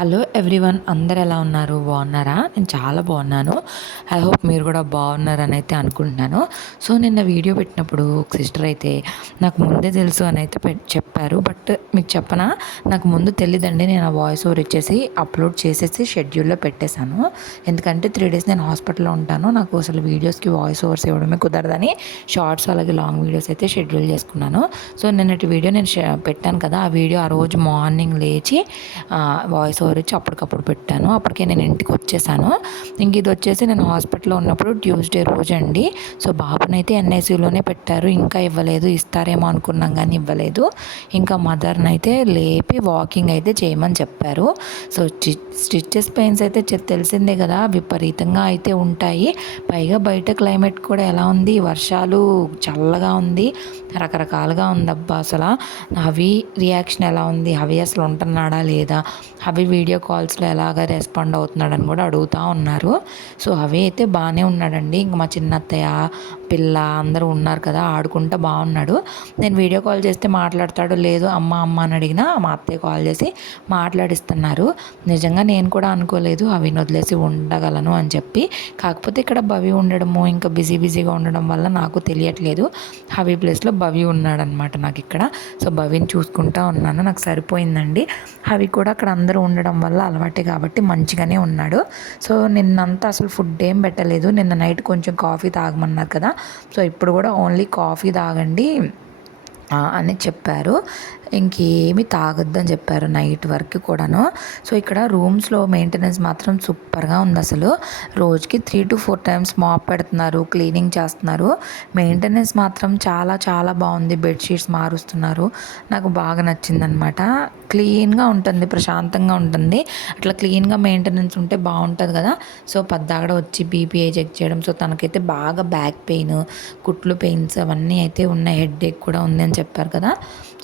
Hello everyone అందరు ఎలా ఉన్నారు? బాగున్నారా? నేను చాలా బాగున్నాను. ఐ హోప్ మీరు కూడా బాగున్నారని అయితే అనుకుంటున్నాను. సో నిన్న వీడియో పెట్టినప్పుడు ఒక సిస్టర్ అయితే నాకు ముందే తెలుసు అని అయితే పె చెప్పారు. బట్ మీకు చెప్పనా? నాకు ముందు తెలియదండి నేను ఆ వాయిస్ ఓవర్ ఇచ్చేసి అప్లోడ్ చేసేసి షెడ్యూల్లో పెట్టేశాను. ఎందుకంటే త్రీ డేస్ నేను హాస్పిటల్లో ఉంటాను. నాకు అసలు వీడియోస్కి వాయిస్ ఓవర్స్ ఇవ్వడమే కుదరదని షార్ట్స్ అలాగే లాంగ్ వీడియోస్ అయితే షెడ్యూల్ చేసుకున్నాను. సో నిన్నటి వీడియో నేను పెట్టాను కదా. ఆ వీడియో ఆ రోజు మార్నింగ్ లేచి వాయిస్ ఓవర్ వచ్చి అప్పటికప్పుడు పెట్టాను. అప్పటికే నేను ఇంటికి వచ్చేసాను. ఇంక ఇది వచ్చేసి నేను హాస్పిటల్లో ఉన్నప్పుడు ట్యూస్డే రోజు అండి సో బాబునైతే ఎన్ఐసీలోనే పెట్టారు. ఇంకా ఇవ్వలేదు. ఇస్తారేమో అనుకున్నాం కానీ ఇవ్వలేదు. ఇంకా మదర్ని అయితే లేపి వాకింగ్ అయితే చేయమని చెప్పారు. సో స్టిచెస్ పెయిన్స్ అయితే తెలిసిందే కదా. విపరీతంగా అయితే ఉంటాయి. పైగా బయట క్లైమేట్ కూడా ఎలా ఉంది? వర్షాలు చల్లగా ఉంది. రకరకాలుగా ఉందబ్బా అసలు. అవి రియాక్షన్ ఎలా ఉంది? అవి అసలు ఉంటున్నాడా లేదా? అవి వీడియో కాల్స్లో ఎలాగ రెస్పాండ్ అవుతున్నాడని కూడా అడుగుతూ ఉన్నారు. సో అవి అయితే బాగానే ఉన్నాడండి. ఇంక మా చిన్నత్తయ్య పిల్ల అందరూ ఉన్నారు కదా ఆడుకుంటూ బాగున్నాడు నేను వీడియో కాల్ చేస్తే మాట్లాడతాడు లేదు అమ్మ అమ్మ అని అడిగినా మా అత్తయ్య కాల్ చేసి మాట్లాడిస్తున్నారు. నిజంగా నేను కూడా అనుకోలేదు అవి వదిలేసి ఉండగలను అని చెప్పి. కాకపోతే ఇక్కడ భవి ఉండడము ఇంకా బిజీ బిజీగా ఉండడం వల్ల నాకు తెలియట్లేదు. హవి ప్లేస్లో భవి ఉన్నాడనమాట నాకు ఇక్కడ. సో భవిని చూసుకుంటా ఉన్నాను నాకు సరిపోయిందండి. హవి కూడా అక్కడ అందరూ ఉండడం వల్ల అలవాటే కాబట్టి మంచిగానే ఉన్నాడు. సో నిన్నంతా అసలు ఫుడ్ ఏం పెట్టలేదు. నిన్న నైట్ కొంచెం కాఫీ తాగమన్నారు కదా సో ఇప్పుడు కూడా ఓన్లీ కాఫీ తాగండి అని చెప్పారు. ఇంకేమి తాగొద్దని చెప్పారు నైట్ వరకు కూడాను. సో ఇక్కడ రూమ్స్లో మెయింటెనెన్స్ మాత్రం సూపర్గా ఉంది అసలు రోజుకి three to four times mop పెడుతున్నారు క్లీనింగ్ చేస్తున్నారు. మెయింటెనెన్స్ మాత్రం చాలా చాలా బాగుంది. బెడ్షీట్స్ మారుస్తున్నారు. నాకు బాగా నచ్చిందనమాట. క్లీన్గా ఉంటుంది ప్రశాంతంగా ఉంటుంది. అట్లా క్లీన్గా మెయింటెనెన్స్ ఉంటే బాగుంటుంది కదా. సో పద్దాగడ వచ్చి బీపీఐ చెక్ చేయడం. సో తనకైతే బాగా బ్యాక్ పెయిన్ కుట్లు పెయిన్స్ అవన్నీ అయితే ఉన్నాయి. హెడ్ ఏక్ కూడా ఉంది అని చెప్పారు కదా.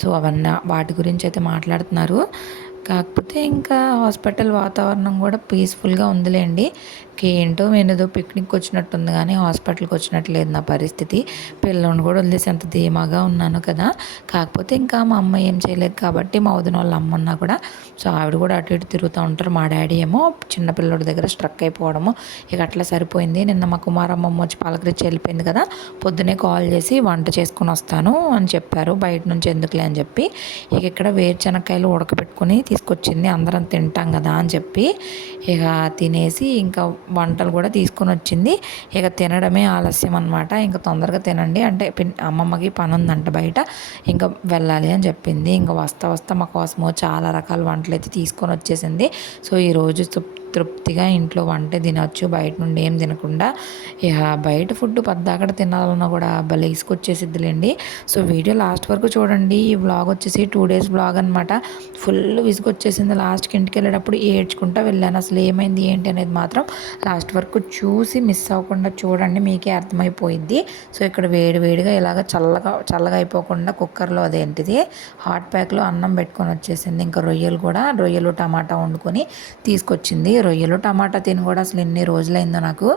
సో అవన్నీ వాటి గురించి అయితే మాట్లాడుతున్నారు. కాకపోతే ఇంకా హాస్పిటల్ వాతావరణం కూడా పీస్ఫుల్గా ఉందిలేండి. ఏంటో నేను ఏదో పిక్నిక్ వచ్చినట్టుంది కానీ హాస్పిటల్కి వచ్చినట్టు లేదు నా పరిస్థితి. పిల్లని కూడా వదిలేసి అంత ధీమాగా ఉన్నాను కదా. కాకపోతే ఇంకా మా అమ్మ ఏం చేయలేదు కాబట్టి మా వదిన వాళ్ళ అమ్మ ఉన్నా కూడా సో ఆవిడ కూడా అటు ఇటు తిరుగుతూ ఉంటారు. మా డాడీ ఏమో చిన్న పిల్లోడి దగ్గర స్ట్రక్ అయిపోవడము. ఇక అట్లా సరిపోయింది. నిన్న మా కుమారమ్మ వచ్చి పాలకరించి వెళ్ళిపోయింది కదా. పొద్దునే కాల్ చేసి వంట చేసుకుని వస్తాను అని చెప్పారు. బయట నుంచి ఎందుకులే అని చెప్పి ఇక ఇక్కడ వేరుశనక్కాయలు ఉడకబెట్టుకొని తీసుకొచ్చింది. అందరం తింటాం కదా అని చెప్పి ఇక తినేసి ఇంకా వంటలు కూడా తీసుకొని వచ్చింది. ఇక తినడమే ఆలస్యం అనమాట ఇంకా తొందరగా తినండి. అంటే అమ్మమ్మకి పని ఉందంట బయట. ఇంకా వెళ్ళాలి అని చెప్పింది. ఇంకా వస్తా వస్తా మా కోసము చాలా రకాల వంటలు అయితే తీసుకొని వచ్చేసింది. సో ఈరోజు తృప్తిగా ఇంట్లో వంట తినొచ్చు. బయట నుండి ఏం తినకుండా బయట ఫుడ్ పద్దాకడ తినాలన్నా కూడా భలే ఇసుకొచ్చేసిద్దిలేండి సో వీడియో లాస్ట్ వరకు చూడండి. ఈ వ్లాగ్ వచ్చేసి టూ డేస్ వ్లాగ్ అనమాట ఫుల్ విసుగొచ్చేసింది. లాస్ట్కి ఇంటికి వెళ్ళేటప్పుడు ఏడ్చుకుంటా వెళ్ళాను. అసలు ఏమైంది ఏంటి అనేది మాత్రం లాస్ట్ వరకు చూసి మిస్ అవ్వకుండా చూడండి. మీకే అర్థమైపోయింది సో ఇక్కడ వేడి వేడిగా ఇలాగ చల్లగా చల్లగా అయిపోకుండా కుక్కర్లో అదేంటిది హాట్ ప్యాక్లో అన్నం పెట్టుకొని వచ్చేసింది. ఇంకా రొయ్యలు కూడా రొయ్యలు టమాటా వండుకొని తీసుకొచ్చింది. రొయ్యలు టమాటా తిని కూడా అసలు ఎన్ని రోజులైందో నాకు.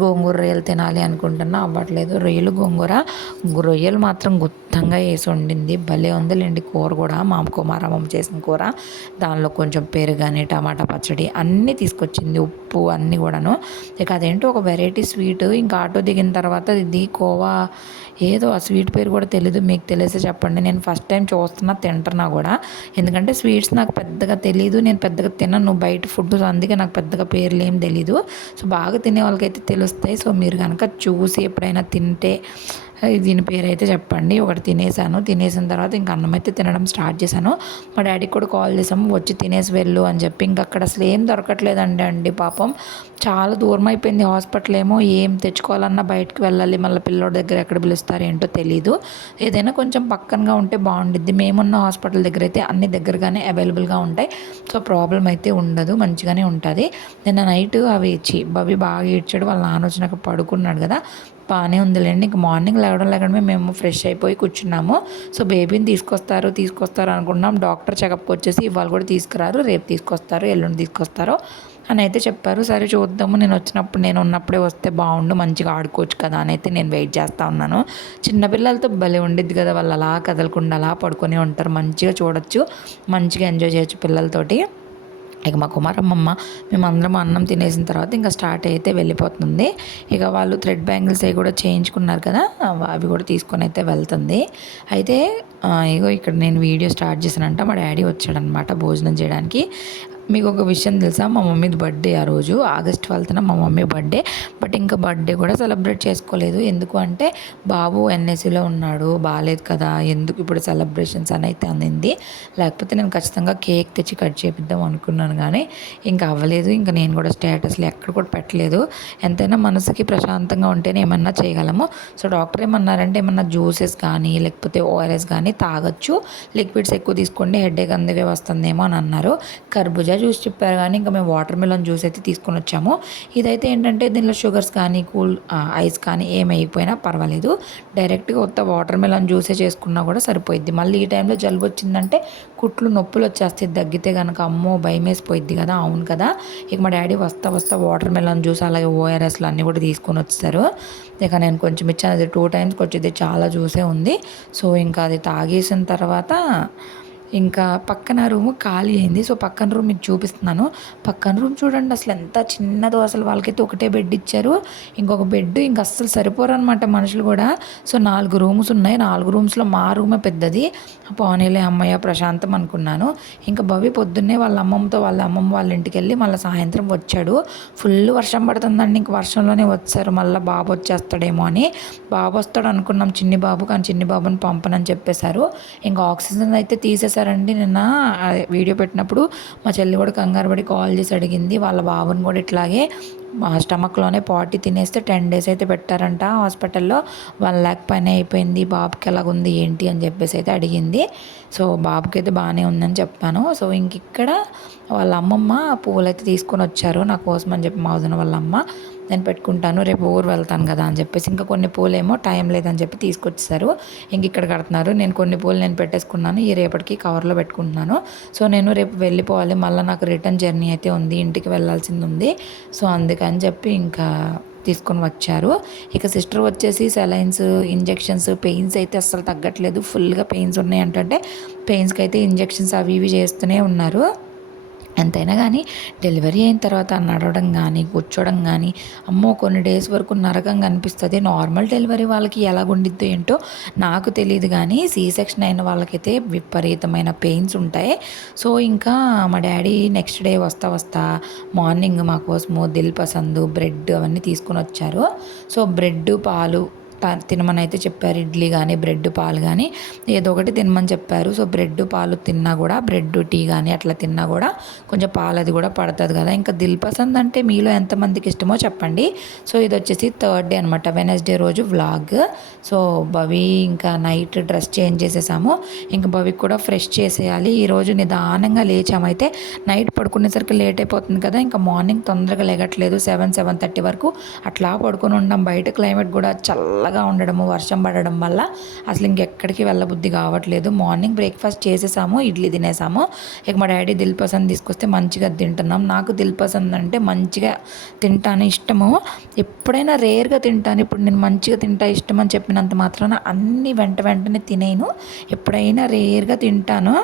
గోంగూర రొయ్యలు తినాలి అనుకుంటున్నా అవ్వట్లేదు. రొయ్యలు గోంగూర రొయ్యలు మాత్రం గుత్తంగా వేసి వండింది. భలే ఉందిలేండి కూర కూడా. మా కుమారమ్మ చేసిన కూర. దానిలో కొంచెం పెరుగని టమాటా పచ్చడి అన్నీ తీసుకొచ్చింది. ఉప్పు అన్నీ కూడాను. ఇక అదేంటో ఒక వెరైటీ స్వీట్ ఇంకా ఆటో దిగిన తర్వాత ఇది కోవా ఏదో ఆ స్వీట్ పేరు కూడా తెలీదు మీకు తెలిస్తే చెప్పండి. నేను ఫస్ట్ టైం చూస్తున్నా తింటున్నా కూడా. ఎందుకంటే స్వీట్స్ నాకు పెద్దగా తెలియదు నేను పెద్దగా తిన్నాను బయట ఫుడ్ అందుకే నాకు పెద్దగా పేర్లు ఏం తెలీదు. సో బాగా తినే వాళ్ళకైతే తెలుస్తాయి. సో మీరు కనుక చూసి ఎప్పుడైనా తింటే దీని పేరు అయితే చెప్పండి. ఒకటి తినేసాను. తినేసిన తర్వాత ఇంకా అన్నం అయితే తినడం స్టార్ట్ చేశాను. మా డాడీకి కూడా కాల్ చేసాము వచ్చి తినేసి వెళ్ళు అని చెప్పి. ఇంకా అక్కడ అసలు ఏం దొరకట్లేదండి అండి పాపం. చాలా దూరం అయిపోయింది హాస్పిటల్ ఏమో. ఏం తెచ్చుకోవాలన్నా బయటకు వెళ్ళాలి. మళ్ళీ పిల్లోడి దగ్గర ఎక్కడ పిలుస్తారు ఏంటో తెలీదు. ఏదైనా కొంచెం పక్కనగా ఉంటే బాగుండిద్ది. మేమున్న హాస్పిటల్ దగ్గర అయితే అన్ని దగ్గరగానే అవైలబుల్గా ఉంటాయి. సో ప్రాబ్లం అయితే ఉండదు. మంచిగానే ఉంటుంది. నిన్న నైట్ అవి ఇచ్చి బవి బాగా ఇచ్చాడు వాళ్ళ నాన్న వచ్చినాక పడుకున్నాడు కదా. బాగానే ఉందిలేండి. ఇంక మార్నింగ్ లేవడం లేకుండా మేము ఫ్రెష్ అయిపోయి కూర్చున్నాము. సో బేబీని తీసుకొస్తారు తీసుకొస్తారు అనుకున్నాం డాక్టర్ చెకప్కి వచ్చేసి ఇవాళ కూడా తీసుకురారు రేపు తీసుకొస్తారు ఎల్లుండి తీసుకొస్తారు అని అయితే చెప్పారు. సరే చూద్దాము నేను వచ్చినప్పుడు నేను ఉన్నప్పుడే వస్తే బాగుండు మంచిగా ఆడుకోవచ్చు కదా అని అయితే నేను వెయిట్ చేస్తూ ఉన్నాను. చిన్నపిల్లలతో భలే ఉండిద్ది కదా వాళ్ళు అలా కదలకుండా అలా పడుకొని ఉంటారు. మంచిగా చూడొచ్చు మంచిగా ఎంజాయ్ చేయొచ్చు పిల్లలతోటి. ఇక మా కుమారమ్మమ్మ మేమందరం అన్నం తినేసిన తర్వాత ఇంకా స్టార్ట్ అయితే వెళ్ళిపోతుంది. ఇక వాళ్ళు థ్రెడ్ బ్యాంగిల్స్ అవి కూడా చేయించుకున్నారు కదా అవి కూడా తీసుకొని అయితే వెళ్తుంది. అయితే ఇగో ఇక్కడ నేను వీడియో స్టార్ట్ చేశానంట మా డాడీ వచ్చాడనమాట భోజనం చేయడానికి. మీకు ఒక విషయం తెలుసా? మా మమ్మీది బర్త్డే ఆ రోజు ఆగస్ట్ ట్వెల్త్న మా మమ్మీ బర్త్డే బట్ ఇంకా బర్త్డే కూడా సెలబ్రేట్ చేసుకోలేదు. ఎందుకు అంటే బాబు ఎన్ఎస్సిలో ఉన్నాడు బాగాలేదు కదా ఎందుకు ఇప్పుడు సెలబ్రేషన్స్ అని అయితే అందింది లేకపోతే నేను ఖచ్చితంగా కేక్ తెచ్చి కట్ చేపిద్దాం అనుకున్నాను కానీ ఇంకా అవ్వలేదు. ఇంకా నేను కూడా స్టేటస్లో ఎక్కడ కూడా పెట్టలేదు. ఎంతైనా మనసుకి ప్రశాంతంగా ఉంటేనే ఏమన్నా చేయగలము. సో డాక్టర్ ఏమన్నారంటే ఏమన్నా జ్యూసెస్ కానీ లేకపోతే ఓఆర్ఎస్ కానీ తాగొచ్చు. లిక్విడ్స్ ఎక్కువ తీసుకోండి హెడేక్ అందుకే వస్తుందేమో అని అన్నారు. కర్బూజా జ్యూస్ చెప్పారు కానీ ఇంకా మేము వాటర్ మిలన్ జ్యూస్ అయితే తీసుకొని వచ్చాము. ఇదైతే ఏంటంటే దీనిలో షుగర్స్ కానీ కూల్ ఐస్ కానీ ఏమైపోయినా పర్వాలేదు. డైరెక్ట్గా కొత్త వాటర్ మిలన్ జ్యూసే చేసుకున్నా కూడా సరిపోయిద్ది. మళ్ళీ ఈ టైంలో జలుబు వచ్చిందంటే కుట్లు నొప్పులు వచ్చేస్తే తగ్గితే కనుక అమ్మో భయం వేసిపోయిద్ది కదా. అవును కదా. ఇక మా డాడీ వస్తా వస్తా వాటర్ మెలన్ జ్యూస్ అలాగే ఓఆర్ఎస్లు అన్నీ కూడా తీసుకొని వచ్చేసారు ఇక నేను కొంచెం ఇచ్చాను. అది టూ టైమ్స్కి వచ్చేది చాలా జ్యూసే ఉంది. సో ఇంకా అది తాగేసిన తర్వాత ఇంకా పక్కన రూమ్ ఖాళీ అయింది. సో పక్కన రూమ్ మీకు చూపిస్తున్నాను. పక్కన రూమ్ చూడండి అసలు ఎంత చిన్నదో అసలు వాళ్ళకైతే ఒకటే బెడ్ ఇచ్చారు. ఇంకొక బెడ్ ఇంకా అస్సలు సరిపోరు అనమాట మనుషులు కూడా. సో నాలుగు రూమ్స్ ఉన్నాయి. నాలుగు రూమ్స్లో మా రూమే పెద్దది. పోనీలే అమ్మయ్య ప్రశాంతం అనుకున్నాను. ఇంకా భవి పొద్దున్నే వాళ్ళ అమ్మమ్మతో వాళ్ళ అమ్మమ్మ వాళ్ళ ఇంటికి వెళ్ళి మళ్ళీ సాయంత్రం వచ్చాడు. ఫుల్ వర్షం పడుతుందండి. ఇంక వర్షంలోనే వచ్చారు. మళ్ళీ బాబు వచ్చేస్తాడేమో అని. బాబు వస్తాడు అనుకున్నాం. చిన్ని బాబు కానీ చిన్ని బాబుని పంపనని చెప్పేశారు. ఇంకా ఆక్సిజన్ అయితే తీసేశారండి నిన్న వీడియో పెట్టినప్పుడు మా చెల్లి కూడా కంగారు పడి కాల్ చేసి అడిగింది. వాళ్ళ బాబుని కూడా ఇట్లాగే మా స్టమక్లోనే పాటి తినేస్తే టెన్ డేస్ అయితే పెట్టారంట హాస్పిటల్లో. వన్ ల్యాక్ పైన అయిపోయింది బాబుకి ఎలాగుంది ఏంటి అని చెప్పేసి అయితే అడిగింది. సో బాబుకి అయితే బాగానే ఉందని చెప్పాను. సో ఇంక ఇక్కడ వాళ్ళ అమ్మమ్మ పువ్వులు అయితే తీసుకొని వచ్చారు నా కోసం అని చెప్పి మా వదిన వాళ్ళ అమ్మ. నేను పెట్టుకుంటాను రేపు ఊరు వెళ్తాను కదా అని చెప్పేసి. ఇంకా కొన్ని పూలేమో టైం లేదని చెప్పి తీసుకొచ్చేసారు ఇంక ఇక్కడ కడుతున్నారు. నేను కొన్ని పూలు నేను పెట్టేసుకున్నాను. ఈ రేపటికి కవర్లో పెట్టుకుంటున్నాను. సో నేను రేపు వెళ్ళిపోవాలి. మళ్ళీ నాకు రిటర్న్ జర్నీ అయితే ఉంది. ఇంటికి వెళ్ళాల్సింది ఉంది. సో అందుకని చెప్పి ఇంకా తీసుకొని వచ్చారు. ఇక సిస్టర్ వచ్చేసి సెలైన్స్ ఇంజెక్షన్స్ పెయిన్స్ అయితే అస్సలు తగ్గట్లేదు. ఫుల్గా పెయిన్స్ ఉన్నాయి అంటే పెయిన్స్కి అయితే ఇంజెక్షన్స్ అవి ఇవి చేస్తూనే ఉన్నారు. ఎంతైనా కానీ డెలివరీ అయిన తర్వాత నడవడం కానీ కూర్చోవడం కానీ అమ్మో కొన్ని డేస్ వరకు నరకంగా అనిపిస్తుంది నార్మల్ డెలివరీ వాళ్ళకి ఎలా ఉండిద్దో ఏంటో నాకు తెలియదు కానీ సీ సెక్షన్ అయిన వాళ్ళకైతే విపరీతమైన పెయిన్స్ ఉంటాయి. సో ఇంకా మా డాడీ నెక్స్ట్ డే వస్తా వస్తా మార్నింగ్ మా కోసము దిల్ పసందు బ్రెడ్ అవన్నీ తీసుకొని వచ్చారు. సో బ్రెడ్ పాలు తినమని అయితే చెప్పారు. ఇడ్లీ కానీ బ్రెడ్ పాలు కానీ ఏదో ఒకటి తినమని చెప్పారు. సో బ్రెడ్ పాలు తిన్నా కూడా బ్రెడ్ టీ కానీ అట్లా తిన్నా కూడా కొంచెం పాలు అది కూడా పడుతుంది కదా. ఇంకా దిల్ పసంద్ అంటే మీలో ఎంతమందికి ఇష్టమో చెప్పండి. సో ఇది వచ్చేసి థర్డ్ డే అనమాట వెనస్డే రోజు వ్లాగ్. సో భవి ఇంకా నైట్ డ్రెస్ చేంజ్ చేసేసాము. ఇంకా భవికి కూడా ఫ్రెష్ చేసేయాలి. ఈరోజు నిదానంగా లేచామైతే నైట్ పడుకునేసరికి లేట్ అయిపోతుంది కదా. ఇంకా మార్నింగ్ తొందరగా లేగట్లేదు. సెవెన్ సెవెన్ థర్టీ వరకు అట్లా పడుకొని ఉన్నాం బయట క్లైమేట్ కూడా చల్లగా ఉండడము వర్షం పడడం వల్ల అసలు ఇంకెక్కడికి వెళ్ళబుద్ధి కావట్లేదు. మార్నింగ్ బ్రేక్ఫాస్ట్ చేసేసాము ఇడ్లీ తినేసాము. ఇక మా డాడీ దిల్ పసంద్ తీసుకొస్తే మంచిగా తింటున్నాం. నాకు దిల్ పసంద్ అంటే మంచిగా తింటాను ఇష్టము. ఎప్పుడైనా రేర్గా తింటాను. ఇప్పుడు నేను మంచిగా తింటా ఇష్టం అని చెప్పినంత మాత్రాన అన్ని వెంట వెంటనే తినేను. ఎప్పుడైనా రేర్గా తింటాను.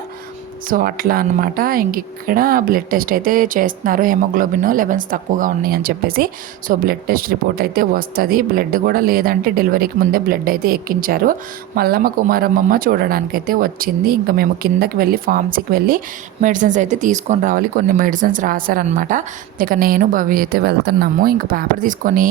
సో అట్లా అనమాట ఇంక ఇక్కడ బ్లడ్ టెస్ట్ అయితే చేస్తున్నారు. హెమోగ్లోబిన్ లెవెన్స్ తక్కువగా ఉన్నాయి అని చెప్పేసి. సో బ్లడ్ టెస్ట్ రిపోర్ట్ అయితే వస్తుంది. బ్లడ్ కూడా లేదంటే డెలివరీకి ముందే బ్లడ్ అయితే ఎక్కించారు. మల్లమ్మ కుమారమ్మమ్మ చూడడానికి అయితే వచ్చింది. ఇంకా మేము కిందకి వెళ్ళి ఫార్మసీకి వెళ్ళి మెడిసిన్స్ అయితే తీసుకొని రావాలి. కొన్ని మెడిసిన్స్ రాశారనమాట ఇక నేను భవి అయితే వెళ్తున్నాము. ఇంకా పేపర్ తీసుకొని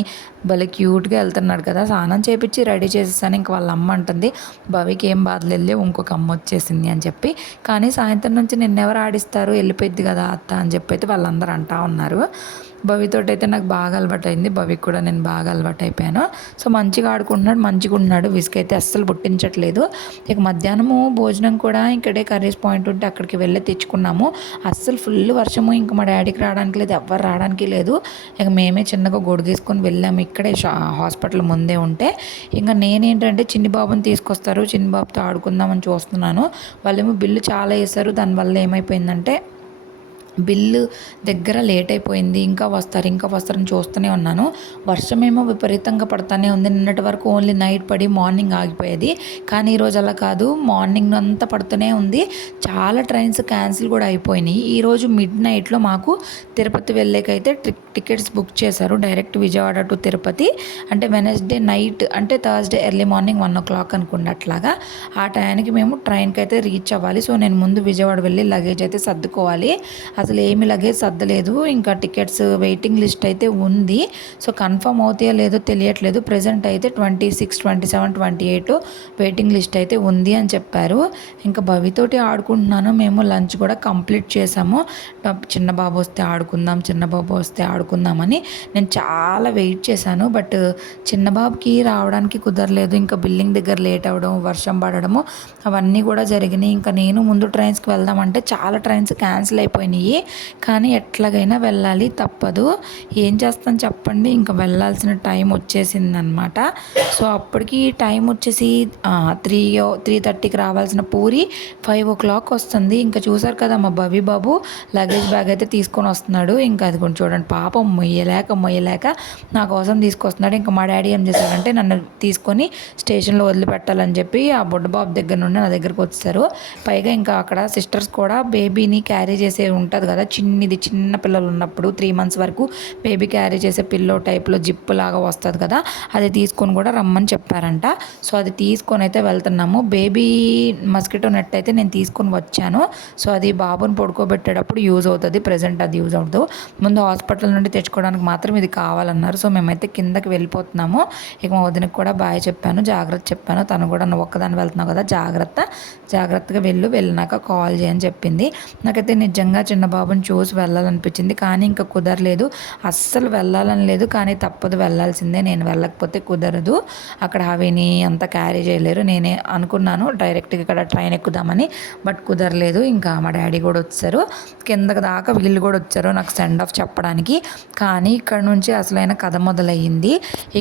భలే క్యూట్గా వెళ్తున్నాడు కదా. స్నానం చేపించి రెడీ చేసేసాను. ఇంక వాళ్ళ అమ్మ అంటుంది భవికి ఏం బాధలు వెళ్ళి ఇంకొక అమ్మ వచ్చేసింది అని చెప్పి. కానీ సాయంత్రం నుంచి నిన్నెవరు ఆడిస్తారు? వెళ్ళిపోయింది కదా అత్త అని చెప్పి అయితే వాళ్ళందరూ అంటా ఉన్నారు. భవితోటి అయితే నాకు బాగా అలవాటు అయింది భవికి కూడా నేను బాగా అలవాటు అయిపోయాను సో మంచిగా ఆడుకుంటున్నాడు మంచిగా ఉన్నాడు. విసుగు అయితే అస్సలు పుట్టించట్లేదు. ఇక మధ్యాహ్నము భోజనం కూడా ఇక్కడే కర్రీస్ పాయింట్ ఉంటే అక్కడికి వెళ్ళి తెచ్చుకున్నాము. అస్సలు ఫుల్ వర్షము. ఇంక మా డాడీకి రావడానికి లేదు ఎవ్వరు రావడానికి లేదు. ఇక మేమే చిన్నగా గొడుగేసుకొని వెళ్ళాము ఇక్కడే షా- హాస్పిటల్ ముందే ఉంటే. ఇంకా నేనేంటంటే చిన్ని బాబుని తీసుకొస్తారు. చిన్ని బాబుతో ఆడుకుందామని చూస్తున్నాను. వాళ్ళేమో బిల్లు చాలా వేశారు. దానివల్ల ఏమైపోయిందంటే బిల్లు దగ్గర లేట్ అయిపోయింది ఇంకా వస్తారు ఇంకా వస్తారని చూస్తూనే ఉన్నాను. వర్షం ఏమో విపరీతంగా పడతానే ఉంది. నిన్నటి వరకు ఓన్లీ నైట్ పడి మార్నింగ్ ఆగిపోయేది. కానీ ఈరోజు అలా కాదు. మార్నింగ్ అంతా పడుతూనే ఉంది. చాలా ట్రైన్స్ క్యాన్సిల్ కూడా అయిపోయినాయి. ఈరోజు మిడ్ నైట్లో మాకు తిరుపతి వెళ్ళేకైతే ట్రిక్ టికెట్స్ బుక్ చేశారు. Direct Vijayawada to Tirupati. అంటే వెనస్డే నైట్ అంటే Thursday early morning one o'clock అనుకున్న అట్లాగా. ఆ టైంకి మేము ట్రైన్కి అయితే రీచ్ అవ్వాలి. సో నేను ముందు విజయవాడ వెళ్ళి లగేజ్ అయితే సర్దుకోవాలి. అసలు ఏమి లగేజ్ సర్దలేదు. ఇంకా టికెట్స్ వెయిటింగ్ లిస్ట్ అయితే ఉంది. సో కన్ఫర్మ్ అవుతాయో లేదో తెలియట్లేదు. ప్రజెంట్ అయితే twenty six twenty seven twenty eight waiting list అయితే ఉంది అని చెప్పారు. ఇంకా భవితోటి ఆడుకుంటున్నాను. మేము లంచ్ కూడా కంప్లీట్ చేసాము చిన్న బాబు వస్తే ఆడుకుందాం చిన్న బాబు వస్తే ఆడుకుందామని నేను చాలా వెయిట్ చేశాను. బట్ చిన్న బాబుకి రావడానికి కుదరలేదు. ఇంకా బిల్డింగ్ దగ్గర లేట్ అవ్వడం వర్షం పడడము అవన్నీ కూడా జరిగినాయి. ఇంకా నేను ముందు ట్రైన్స్కి వెళ్దామంటే చాలా ట్రైన్స్ క్యాన్సిల్ అయిపోయినాయి. కానీ ఎట్లాగైనా వెళ్ళాలి. తప్పదు. ఏం చేస్తాను చెప్పండి. ఇంకా వెళ్ళాల్సిన టైం వచ్చేసిందనమాట. సో అప్పటికి టైం వచ్చేసి త్రీ త్రీ థర్టీకి రావాల్సిన పూరి ఫైవ్ ఓ క్లాక్ వస్తుంది. ఇంకా చూసారు కదా మా బవి బాబు లగేజ్ బ్యాగ్ అయితే తీసుకొని వస్తున్నాడు. ఇంకా అది కొంచెం చూడండి. పాపం మొయ్యలేక మొయ్యలేక నా కోసం తీసుకొస్తున్నాడు. ఇంకా మా డాడీ ఏం చేశాడంటే నన్ను తీసుకొని స్టేషన్లో వదిలిపెట్టాలని చెప్పి ఆ బుడ్డ బాబు దగ్గర నుండి నా దగ్గరకు వచ్చారు. పైగా ఇంకా అక్కడ సిస్టర్స్ కూడా బేబీని క్యారీ చేసే ఉంటుంది కదా చిన్నది చిన్న పిల్లలు ఉన్నప్పుడు త్రీ మంత్స్ వరకు బేబీ క్యారీ చేసే పిల్లో టైప్లో జిప్పు లాగా వస్తుంది కదా అది తీసుకొని కూడా రమ్మని చెప్పారంట. సో అది తీసుకొని అయితే వెళ్తున్నాము. బేబీ మస్కిటో నెట్ అయితే నేను తీసుకొని వచ్చాను. సో అది బాబుని పడుకోబెట్టేటప్పుడు యూజ్ అవుతుంది ప్రజెంట్ అది యూజ్ అవుతుంది ముందు హాస్పిటల్ నుండి తెచ్చుకోవడానికి మాత్రం ఇది కావాలన్నారు. సో మేమైతే కిందకి వెళ్ళిపోతున్నాము. ఇక మా వదినకి కూడా బాయ్ చెప్పాను జాగ్రత్త చెప్పాను. తను కూడా నువ్వు ఒక్కదాన్ని వెళ్తున్నావు కదా జాగ్రత్త. జాగ్రత్తగా వెళ్ళు వెళ్ళినాక కాల్ చేయని చెప్పింది. నాకైతే నిజంగా చిన్న బాబుని చూసి వెళ్ళాలనిపించింది కానీ ఇంకా కుదరలేదు. అస్సలు వెళ్ళాలని లేదు కానీ తప్పదు వెళ్ళాల్సిందే. నేను వెళ్ళకపోతే కుదరదు. అక్కడ అవిని అంత క్యారీ చేయలేరు. నేనే అనుకున్నాను డైరెక్ట్గా ఇక్కడ ట్రైన్ ఎక్కుదామని బట్ కుదరలేదు. ఇంకా మా డాడీ కూడా వచ్చారు. కిందకి దాకా వీళ్ళు కూడా వచ్చారు నాకు సెండ్ ఆఫ్ చెప్పడానికి. కానీ ఇక్కడ నుంచి అసలైన కథ మొదలయ్యింది.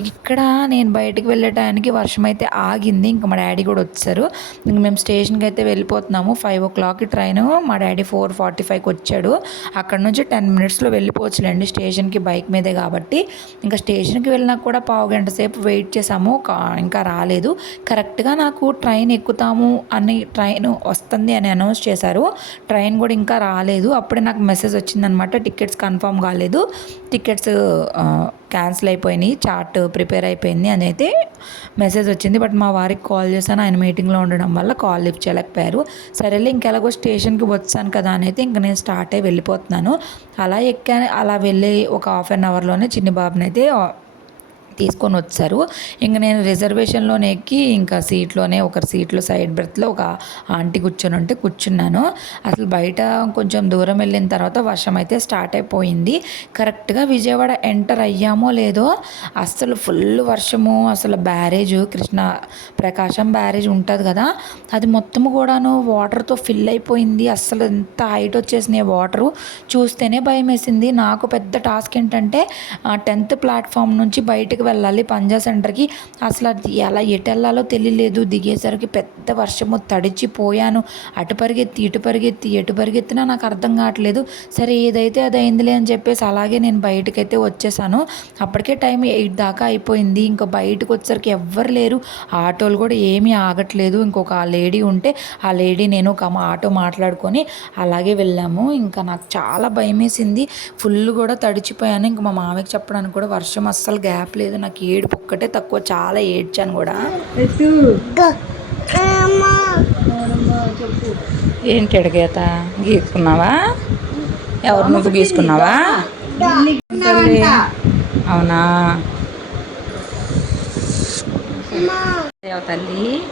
ఇక్కడ నేను బయటకు వెళ్ళే టైంకి వర్షం అయితే ఆగింది. ఇంకా మా డాడీ కూడా వచ్చారు. ఇంక మేము స్టేషన్కి అయితే వెళ్ళిపోతున్నాము. ఫైవ్ ఓ క్లాక్కి ట్రైన్. మా డాడీ ఫోర్ ఫార్టీ ఫైవ్కి వచ్చాడు. అక్కడ నుంచి టెన్ మినిట్స్లో వెళ్ళిపోవచ్చులేండి స్టేషన్కి బైక్ మీదే కాబట్టి. ఇంకా స్టేషన్కి వెళ్ళినా కూడా పావు గంట సేపు వెయిట్ చేసాము ఇంకా రాలేదు. కరెక్ట్గా నాకు ట్రైన్ ఎక్కుతాము అని ట్రైన్ వస్తుంది అని అనౌన్స్ చేశారు. ట్రైన్ కూడా ఇంకా రాలేదు. అప్పుడే నాకు మెసేజ్ వచ్చిందనమాట. టికెట్స్ కన్ఫర్మ్ కాలేదు. టికెట్స్ క్యాన్సిల్ అయిపోయినాయి చార్ట్ ప్రిపేర్ అయిపోయింది అని అయితే మెసేజ్ వచ్చింది. బట్ మా వారికి కాల్ చేశాను ఆయన మీటింగ్లో ఉండడం వల్ల కాల్ లిఫ్ట్ చేయలేకపోయారు. సరేలే ఇంకెలాగో స్టేషన్కి వచ్చాను కదా అని అయితే ఇంక నేను స్టార్ట్ అయ్యి వెళ్ళిపోతున్నాను. అలా ఎక్కాను అలా వెళ్ళి ఒక హాఫ్ అన్ అవర్లోనే చిన్ని బాబుని అయితే తీసుకొని వచ్చారు. ఇంక నేను రిజర్వేషన్లోనే ఎక్కి ఇంకా సీట్లోనే ఒక సీట్లో సైడ్ బెర్త్లో ఒక ఆంటీ కూర్చొని ఉంటే కూర్చున్నాను. అసలు బయట కొంచెం దూరం వెళ్ళిన తర్వాత వర్షం అయితే స్టార్ట్ అయిపోయింది. కరెక్ట్గా విజయవాడ ఎంటర్ అయ్యామో లేదో అసలు ఫుల్ వర్షము అసలు బ్యారేజ్ కృష్ణ ప్రకాశం బ్యారేజ్ ఉంటుంది కదా అది మొత్తం కూడాను వాటర్తో ఫిల్ అయిపోయింది. అసలు ఎంత హైట్ వచ్చేసినాయి వాటరు. చూస్తేనే భయం వేసింది నాకు పెద్ద టాస్క్ ఏంటంటే టెన్త్ ప్లాట్ఫామ్ నుంచి బయటకు వెళ్ళాలి పంజా సెంటర్కి. అసలు అది ఎలా ఎటు వెళ్ళాలో తెలియలేదు. దిగేసరికి పెద్ద వర్షము తడిచిపోయాను అటు పరిగెత్తి ఇటు పరిగెత్తి ఎటు పరిగెత్తినా నాకు అర్థం కావట్లేదు. సరే ఏదైతే అది అయిందిలే అని చెప్పేసి అలాగే నేను బయటకైతే వచ్చేసాను. అప్పటికే టైం ఎయిట్ దాకా అయిపోయింది. ఇంకా బయటకు వచ్చేసరికి ఎవ్వరు లేరు. ఆటోలు కూడా ఏమీ ఆగట్లేదు. ఇంకొక ఆ లేడీ ఉంటే ఆ లేడీ నేను ఒక మా ఆటో మాట్లాడుకొని అలాగే వెళ్ళాము. ఇంకా నాకు చాలా భయం వేసింది ఫుల్ కూడా తడిచిపోయాను. ఇంకా మా మామయ్యకి చెప్పడానికి కూడా వర్షం అస్సలు గ్యాప్ లేదు. నాకు ఏడుపు ఒక్కటే తక్కువ చాలా ఏడ్చాను కూడా. ఏంటి అడిగేత? గీసుకున్నావా? ఎవరు నువ్వు గీసుకున్నావా. అవునా? తల్లి.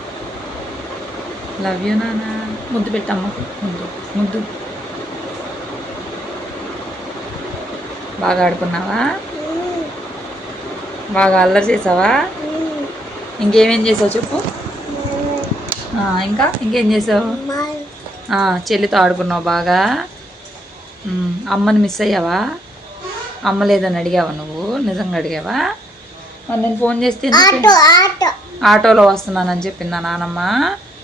లవ్ యూ నాన్న. ముద్దు పెట్టమ్మా. ముద్దు. ముద్దు. బాగా ఆడుకున్నావా? బాగా అల్లరి చేసావా? ఇంకేమేం చేసావు చెప్పు. ఇంకా? ఇంకేం చేసావు? చెల్లితో ఆడుకున్నావు బాగా. అమ్మని మిస్ అయ్యావా? అమ్మ లేదని అడిగావా నువ్వు? నిజంగా అడిగావా? మరి నేను ఫోన్ చేస్తే? ఆటోలో వస్తున్నానని చెప్పిందా నానమ్మ?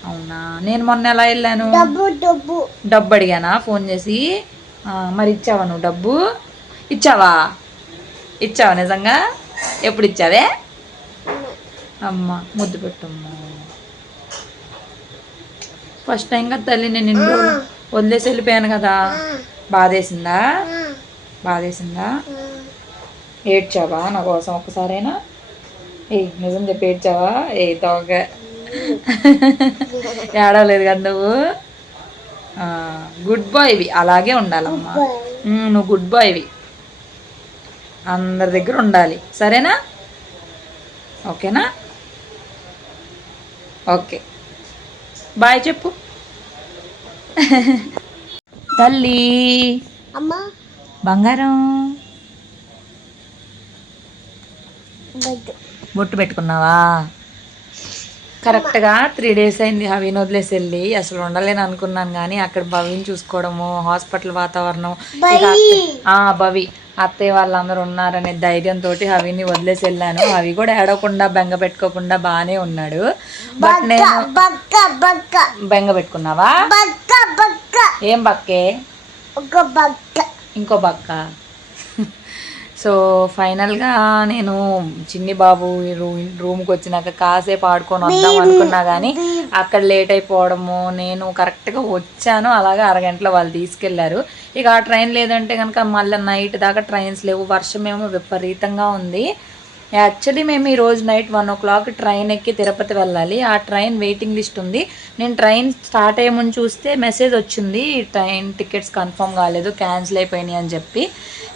అవునా? నేను మొన్న ఎలా వెళ్ళాను? డబ్బు అడిగానా? ఫోన్ చేసి. మరి ఇచ్చావా నువ్వు డబ్బు? ఇచ్చావా? ఇచ్చావా నిజంగా? ఎప్పుడు ఇచ్చావే అమ్మ ముద్దు పెట్టమ్మా. ఫస్ట్ టైం కదా తల్లి నేను ఇంట్లో వదిలేసి వెళ్ళిపోయాను కదా. బాధేసిందా? బాధేసిందా? ఏడ్చావా నా కోసం ఒక్కసారైనా? ఏ నిజం చెప్పి ఏడ్చావా? ఏ తోక ఏడవలేదు కదా నువ్వు? గుడ్ బాయ్వి అలాగే ఉండాలమ్మా. నువ్వు గుడ్ బాయ్వి అందరి దగ్గర ఉండాలి. సరేనా? ఓకేనా? ఓకే. బాయ్ చెప్పు. తల్లి. అమ్మా. బంగారం. బొట్టు. పెట్టుకున్నావా? కరెక్ట్గా త్రీ డేస్ అయింది హవీని వదిలేసి వెళ్ళి. అసలు ఉండలేను అనుకున్నాను కానీ అక్కడ భవిని చూసుకోవడము హాస్పిటల్ వాతావరణం ఇక భవి! అత్తయ్య వాళ్ళందరూ ఉన్నారనే ధైర్యంతో హవిని వదిలేసి వెళ్ళాను. అవి కూడా ఏడవకుండా బెంగ పెట్టుకోకుండా బాగానే ఉన్నాడు. బట్ నేను బెంగ పెట్టుకున్నావా? ఏం బక్కే? బక్క. ఇంకో బక్క? సో ఫైనల్గా నేను చిన్ని బాబు రూమ్కి వచ్చినాక కాసేపు ఆడుకొని వద్దాం అనుకున్నా కానీ అక్కడ లేట్ అయిపోవడము నేను కరెక్ట్గా వచ్చాను. అలాగే అరగంటలో వాళ్ళు తీసుకెళ్ళారు. ఇక ఆ ట్రైన్ లేదంటే కనుక మళ్ళీ నైట్ దాకా ట్రైన్స్ లేవు. వర్షం ఏమో విపరీతంగా ఉంది. యాక్చువల్లీ మేము ఈ రోజు night one o'clock train ఎక్కి తిరుపతి వెళ్ళాలి. ఆ ట్రైన్ వెయిటింగ్ లిస్ట్ ఉంది. నేను ట్రైన్ స్టార్ట్ అయ్యే ముందు చూస్తే మెసేజ్ వచ్చింది ట్రైన్ టికెట్స్ కన్ఫర్మ్ కాలేదు క్యాన్సిల్ అయిపోయినాయి అని చెప్పి.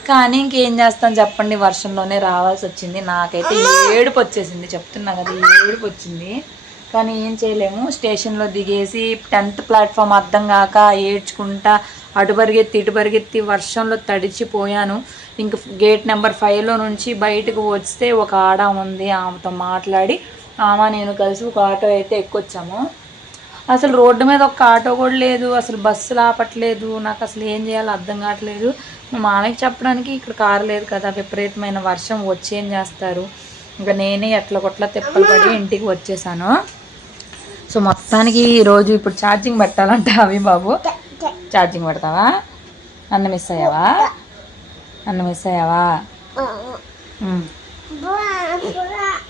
కానీ ఇంకేం చేస్తాం చెప్పండి వర్షంలోనే రావాల్సి వచ్చింది. నాకైతే ఏడుపు వచ్చేసింది. చెప్తున్నా కదా ఏడుపు వచ్చింది. కానీ ఏం చేయలేము. స్టేషన్లో దిగేసి టెన్త్ ప్లాట్ఫామ్ అర్థం కాక ఏడ్చుకుంటా అటు పరిగెత్తి ఇటు పరిగెత్తి వర్షంలో తడిచిపోయాను ఇంక గేట్ నెంబర్ ఫైవ్లో నుంచి బయటకు వస్తే ఒక ఆడ ఉంది ఆమెతో మాట్లాడి ఆమె నేను కలిసి ఒక ఆటో అయితే ఎక్కొచ్చాము. అసలు రోడ్డు మీద ఒక ఆటో కూడా లేదు. అసలు బస్సులు ఆపట్లేదు నాకు అసలు ఏం చేయాలో అర్థం కావట్లేదు. మా మామయ్యకి చెప్పడానికి ఇక్కడ కారు లేదు కదా విపరీతమైన వర్షం వచ్చి ఏం చేస్తారు? ఇంకా నేనే ఎట్ల కొట్ల తిప్పలు పడి ఇంటికి వచ్చేసాను. సో మొత్తానికి ఈరోజు ఇప్పుడు ఛార్జింగ్ పెట్టాలంట అవి బాబు. ఛార్జింగ్ పెడతావా? నన్ను మిస్ అయ్యావా నన్ను మిస్ అయ్యావా.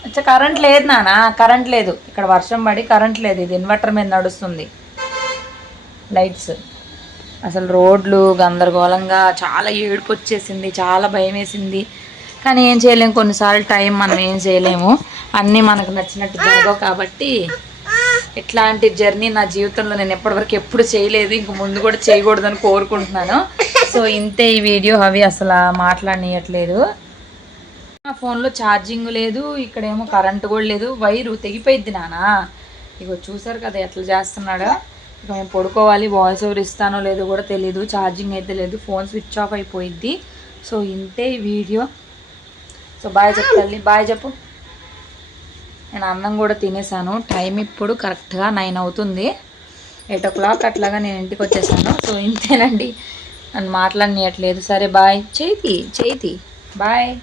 అచ్చా కరెంట్ లేదు నానా కరెంట్ లేదు. ఇక్కడ వర్షం పడి కరెంట్ లేదు. ఇది ఇన్వర్టర్ మీద నడుస్తుంది. లైట్స్ అసలు రోడ్లు గందరగోళంగా చాలా ఏడుపు వచ్చేసింది చాలా భయం వేసింది కానీ ఏం చేయలేము కొన్నిసార్లు టైం మనం ఏం చేయలేము. అన్నీ మనకు నచ్చినట్టు జరగవు కాబట్టి ఇట్లాంటి జర్నీ నా జీవితంలో నేను ఎప్పటివరకు ఎప్పుడు చేయలేదు ఇంక ముందు కూడా చేయకూడదని కోరుకుంటున్నాను. సో ఇంతే ఈ వీడియో అవి అసలు మాట్లాడనీయట్లేదు. నా ఫోన్లో ఛార్జింగ్ లేదు ఇక్కడేమో కరెంటు కూడా లేదు వైరు తెగిపోయిద్ది నానా. ఇగో చూసారు కదా ఎట్లా చేస్తున్నాడో. ఇక మేము పడుకోవాలి వాయిస్ ఓవర్ ఇస్తానో లేదో కూడా తెలియదు ఛార్జింగ్ అయితే లేదు ఫోన్ స్విచ్ ఆఫ్ అయిపోయిద్ది. సో ఇంతే ఈ వీడియో. సో బాయ్ చెప్పాలి బాయ్ చెప్పు. నేను అన్నం కూడా తినేసాను. టైం ఇప్పుడు కరెక్ట్గా నైన్ అవుతుంది. ఎయిట్ ఓ క్లాక్ అట్లాగా నేను ఇంటికి వచ్చేసాను. సో ఇంతేనండి. నన్ను మాట్లాడనియట్లేదు. సరే బాయ్ చేతి చేతి బాయ్